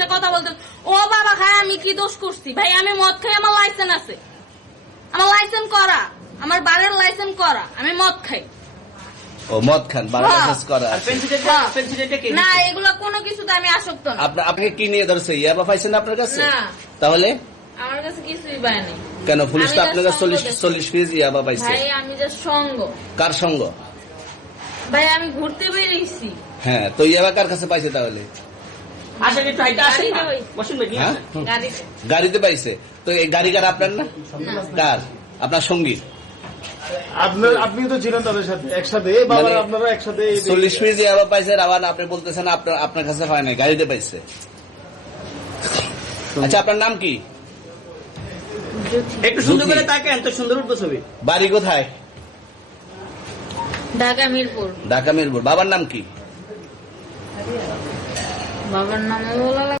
বসে কথা বলতেন। ও বাবা খায়, আমি কি দোষ করছি ভাই? আমি মদ খাই, আমার লাইসেন্স আছে, আমার লাইসেন্স করা, আমার বারের লাইসেন্স করা, আমি মদ খাই। ও মদ খান, বারের লাইসেন্স করা আছে। না, এগুলো কোনো কিছুতে আমি আসক্ত না। আপনাকে কি নিয়ে ধরছে? ইয়াবা পাইছেন আপনার কাছে? না, তাহলে আমার কাছে কিছুই পায়নি। কেন পুলিশ তো আপনার কাছে 40 পিস ইয়াবা পাইছে? ভাই আমি যে সঙ্গ। কার সঙ্গ? ভাই আমি ঘুরতে বেরিয়েছি। হ্যাঁ, তো ইয়াবা কার কাছে পাইছে তাহলে? হ্যাঁ? গাড়িতে পাইছে। তো এই গাড়ি কার? আপনার না? কার? আপনার সঙ্গী? আপনি তো ছিলেন তাদের সাথে একসাথে, আপনারা একসাথে 40 পিস ইয়াবা পাইছে, আবার আপনি বলতেছেন আপনার কাছে হয় নাই, গাড়িতে পাইছে। আচ্ছা, আপনার নাম কি? একটু সুন্দর করে তাকান তো, সুন্দর উঠবো ছবি। বাড়ি কোথায়? ঢাকা মিরপুর। ঢাকা মিরপুর। বাবার নাম কি? বাবার নাম বলা